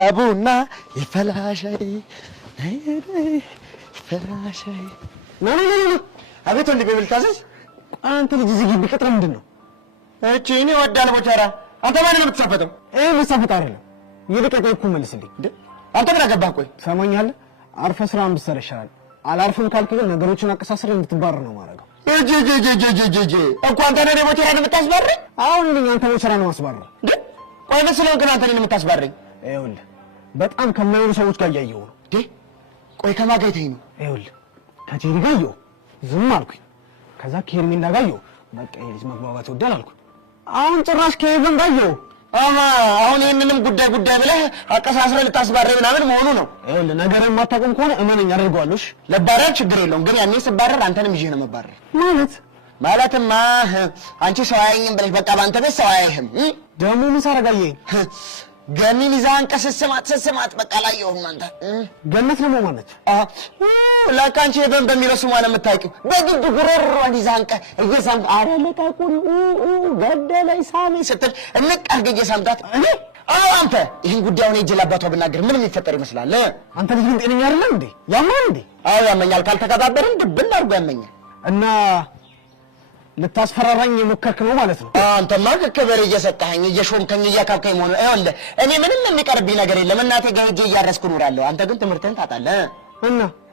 አቡና ይፈላሻይ ይፈላሻይ ና አቤት ወንድሜ ብልታዘዝ አንተ ልጅ እዚህ ግቢ ቅጥር ምንድን ነው? እቺ እኔ ወዳለ ቦቻራ አንተ ማን ነው የምትሳፈጠው? ልሳፈጥ አይደለም ይልቀቀኝ እኮ መልስልኝ። አንተ ምን አገባህ? ቆይ ሰማኛለህ፣ አርፈህ ስራህን ብትሰራ ይሻላል። አላርፍም ካልክ ግን ነገሮችን አቀሳስረህ እንድትባረር ነው የማደርገው። እኮ አንተ ነህ ቦቻራን የምታስባረኝ? አሁን ልኝ አንተ ቦቻራን ነው የማስባረው። ቆይ መስሎህ ግን አንተ ነህ የምታስባረኝ? ይኸውልህ በጣም ከማይሆኑ ሰዎች ጋር እያየሁ ነው። ቆይ ከማን ጋር ይተኝ ነው? ይኸውልህ ከጄሪ ጋር እየው ዝም አልኩኝ። ከዛ ከሄርሜላ ጋር እየው በቃ ይሄ ልጅ መግባባት ይወዳል አልኩኝ። አሁን ጭራሽ ከሄቨን ጋር እየው አሁን ይሄንንም ጉዳይ ብለህ አቀሳስረህ ልታስባረኝ ምናምን መሆኑ ነው። ይኸውልህ ነገርን የማታውቅም ከሆነ እመነኝ አደርገዋለሁ። ለባረር ችግር የለውም ግን ያኔ ስባረር አንተንም ይዤ ነው መባረር። ማለትማ አንቺ ሰው አያየኝም ብለሽ በቃ በአንተ ቤት ሰው አያይህም። ደግሞ ምን ሳረጋየኝ ገኒን ይዛን ከስስማት በቃ ላየሁም። አንተ ገነት ነው ማለት ለካ አንቺ ሄቨን በሚለው ስሟ ነው የምታውቂው። በግድ ጉሮሮ ይዛንቀ እየሳም አረለታቁን ገደለኝ ሳሚ ስትል እንቀርገ እየሳምታት አንተ ይህን ጉዳዩን እጄ ላባቷ ብናገር ምን የሚፈጠር ይመስላል? አንተ ልጅ ግን ጤነኛ አይደለም እንዴ? ያማል እንዴ? አዎ ያመኛል። ካልተከባበርን ድብን አድርጎ ያመኛል። እና ልታስፈራራኝ የሞከርክ ነው ማለት ነው? አንተማ ክብር እየሰጠኸኝ እየሾምከኝ እያካብከኝ መሆኑ ይኸውልህ፣ እኔ ምንም የሚቀርብኝ ነገር የለም። እናቴ ጋር ሄጄ እያረስኩ እኖራለሁ። አንተ ግን ትምህርትህን ታጣለህ።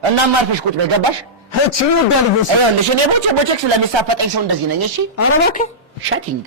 እናማ አርፈሽ ቁጭ በይ። ገባሽ? እቺ ይኸውልሽ እኔ ቦቼክ ስለሚሳፈጠኝ ሰው እንደዚህ ነኝ። እሺ ኧረ እባክህ ሻቲንግ